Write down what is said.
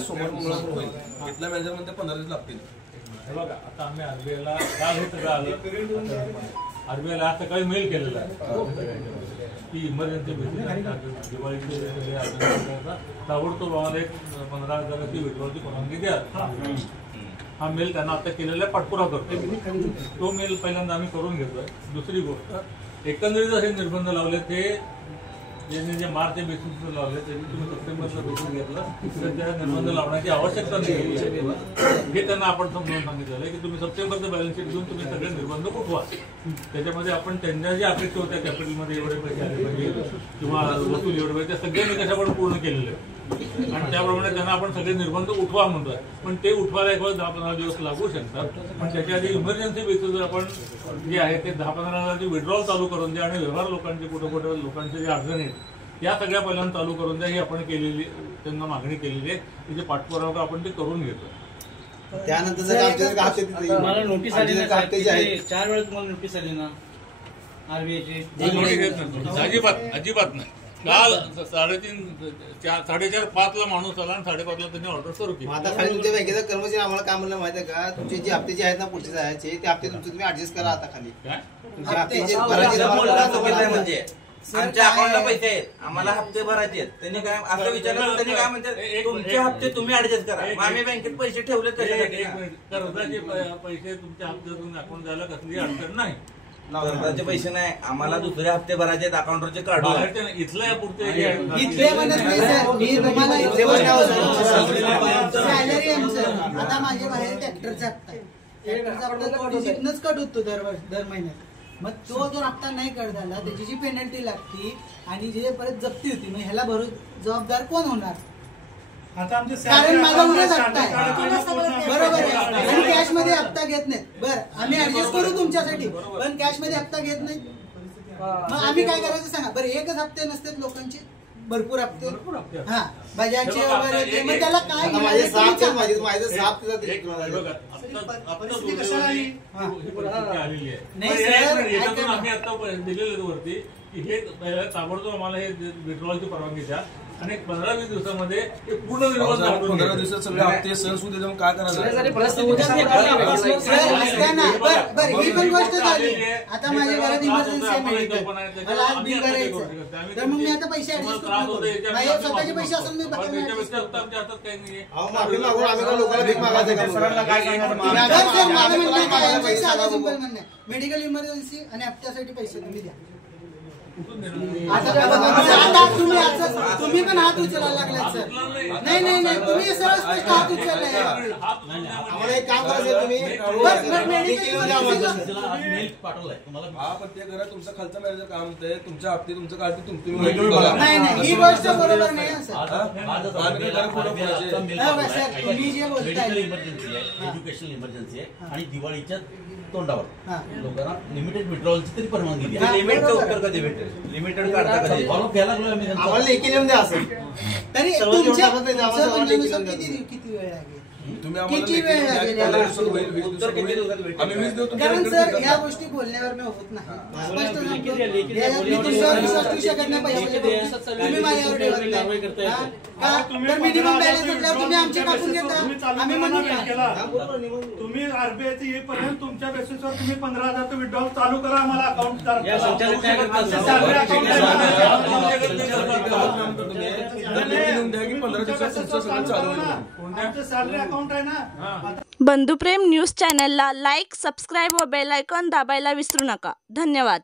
सोमवार मंगळवार होईल. इथल्या मॅनेजर मध्ये 15 दिवस लागतील. बघा आता आम्ही आरबीआयला काल हे सगळं आलं. आरबीआयला आज सकाळी मेल केलेला आहे की इमर्जन्सी बेसिस दिवाळीचे ताबडतोब आम्हाला एक 15,000ची विड्रॉलची परवानगी द्या. हा मेल त्यांना आता केलेला पाठपुरावा करतो. तो मेल पहिल्यांदा आम्ही करून घेतोय. दुसरी गोष्ट, एकंदरीत हे निर्बंध लावले ते जे मार्च बेसिसवर लावले त्याची तुम्ही सप्टेंबरला बेसिस घेतलं तर त्या निर्बंध लावण्याची आवश्यकता नाही हे त्यांना आपण समजावून सांगितलेलं आहे की तुम्ही सप्टेंबरचं बॅलन्स शीट घेऊन तुम्ही सगळे निर्बंध उठवा. त्याच्यामध्ये आपण त्यांच्या ज्या अपेक्षा होत्या कॅपिटलमध्ये एवढे पैसे आले पाहिजे किंवा वसूल एवढे पाहिजे त्या सगळ्या निकषापण पूर्ण केलेले आहेत आणि त्याप्रमाणे त्यांना आपण सगळे निर्बंध उठवा म्हणतोय. पण ते उठवायला एक 10-15 दिवस लागू शकतात. पण त्याच्या आधी इमर्जन्सी बेसिसवर आपण जे आहे ते 10-15 विड्रॉल चालू करून द्या आणि व्यवहार लोकांचे कुठे कुठे लोकांचे जे अडचणी आहेत या सगळ्या पहिल्यांदा चालू करून द्या ही आपण केलेली त्यांना मागणी केलेली आहे. तिचे पाठपुरावा आपण ते करून घेतो. त्यानंतर मला नोटीस आली ना 4 वेळा तुम्हाला नोटीस आली ना आरबीआयची अजिबात नाही. काल 4:30-5 माणूस आला आणि 5:30 त्यांनी ऑर्डर सुरू केली. आता खाली तुमच्या बँकेचा कर्मचारी आम्हाला काय म्हणलं माहिती आहे का, तुमचे जे हप्ते जे आहेत ना पुढचे जायचे ते हप्ते तुमचे तुम्ही ऍडजस्ट करा. आता खाली म्हणजे आमच्या अकाउंटला पैसे आहेत, आम्हाला हप्ते भरायचे आहेत. त्यांनी काय असं विचारलं, त्यांनी काय म्हणतात तुमचे हप्ते तुम्ही ऍडजस्ट करा. आम्ही बँकेत पैसे ठेवले त्याच्यासाठी कर्जाचे पैसे तुमच्या हप्त्यातून अकाउंट जायला कसली अडचण नाही. कर्जाचे पैसे नाही, आम्हाला दुसरे हप्ते भरायचे आहेत अकाउंटवरचे काढून. इथल्या पुरते आता माझ्या बाहेर ट्रॅक्टरचा हप्ता तिथनच कट होतो दर महिन्यात. मग तो जर हप्ता नाही कट झाला त्याची जी पेनल्टी लागती आणि जे परत जप्ती होती मग ह्याला जबाबदार कोण होणार. कारण माझा उद्याच हप्ता आहे बरोबर आहे आणि कॅश मध्ये हप्ता घेत नाहीत. बरं आम्ही ऍडजस्ट करू तुमच्यासाठी पण कॅश मध्ये हप्ता घेत नाही. मग आम्ही काय करायचं सांगा बरं. एकच हप्ते नसतात लोकांचे, भरपूर हप्ते. हा बजाजचे वगैरे मग त्याला काय आम्ही आता दिलेलं वरती की हे ताबडतोब आम्हाला हे विड्रॉलची परवानगी द्या आणि 15-20 दिवसामध्ये पूर्ण 15 दिवसात सगळे हप्ते सहसूद देऊन काय करायचं. ही पण गोष्ट झाली. आता माझ्या घरात इमर्जन्सी आहे, मला आज बिल करायचं तर मग मी आता पैसे ऍडजस्ट करतो. स्वतःचे पैसे असून मी मेडिकल इमर्जन्सी आणि हप्त्यासाठी पैसे तुम्ही द्या. तुम्ही पण हात उचलायला लागलात सर. नाही नाही नाही तुम्ही सरळ स्पष्ट हात उचललाय. आम्हाला एक काम करायचं तुम्ही पण ते करा. तुमचा खालचा मॅनेजर काम म्हणतंय तुमच्या हप्ते तुमचं काढते तुम्ही नाही नाही ही गोष्ट बरोबर नाही सर. तुम्ही जे बोलताय इमर्जन्सी आहे, एज्युकेशनल इमर्जन्सी आहे आणि दिवाळीच्या तोंडावर लोकांना लिमिटेड विड्रॉलची तरी परवानगी द्या. लिमिटचं उत्तर कधी भेटेल? लिमिटेड काढता कधी? फॉलो घ्यायला लागलो आम्ही. आम्हाला लेखी लिहून द्या असं तरी किती वेळ लागेल? किती वेळ लागेल? आम्ही 20 देऊ. कारण सर या गोष्टी बोलण्यावर मी होत नाही. शकत नाही. तुम्ही माझ्यावर मिनिमम बॅलन्स म्हटल्यावर तुम्ही आमचे टाकून घेता. आम्ही म्हणून तुम्ही आरबीआयचे येईपर्यंत तुमच्या बेसिसवर तुम्ही 15,000 विड्रॉल चालू करा. आम्हाला अकाउंट सॅलरी अकाउंट आहे ना. बंधुप्रेम न्यूज चॅनलला लाईक, सबस्क्राईब व बेल आयकॉन दाबायला विसरू नका. धन्यवाद.